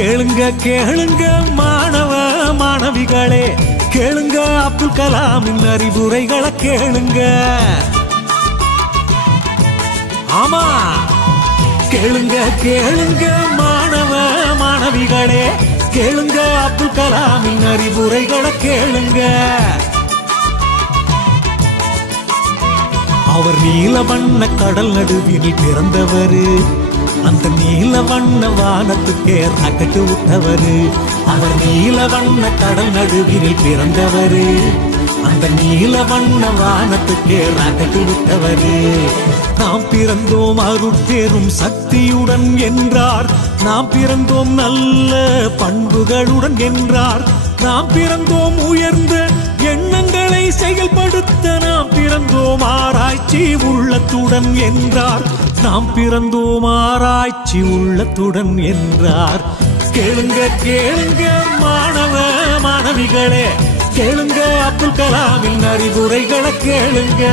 கேளுங்க கேளுங்க மாணவ மாணவிகளே, கேளுங்க அப்துல் கலாமின் அறிவுரைகளை கேளுங்க. ஆமா, கேளுங்க கேளுங்க மாணவ மாணவிகளே, கேளுங்க அப்துல் கலாமின் அறிவுரைகளை கேளுங்க. அவர் நீல வண்ண கடல் நடுவில் பிறந்தவரு, அந்த நீல வண்ண வானத்துக்கே ராக்கெட்டு விட்டவரு. அவர் நீல வண்ண கடல் நடுவில் பிறந்தவரு, அந்த நீல வண்ண வானத்துக்கே ராக்கெட்டு விட்டவரு. நாம் பிறந்தோம் அருட்பெரும் சக்தியுடன் என்றார், நாம் பிறந்தோம் நல்ல பண்புகளுடன் என்றார், நாம் பிறந்தோம் உயர்ந்த எண்ணங்களை செயல்படுத்த, நாம் பிறந்தோம் ஆராய்ச்சி உள்ளத்துடன் என்றார், நாம் பிறந்தோம் ஆராய்ச்சி உள்ளத்துடன் என்றார். கேளுங்க கேளுங்க மாணவ மாணவிகளே, கேளுங்க அப்துல் கலாமின் அறிவுரைகளை கேளுங்க.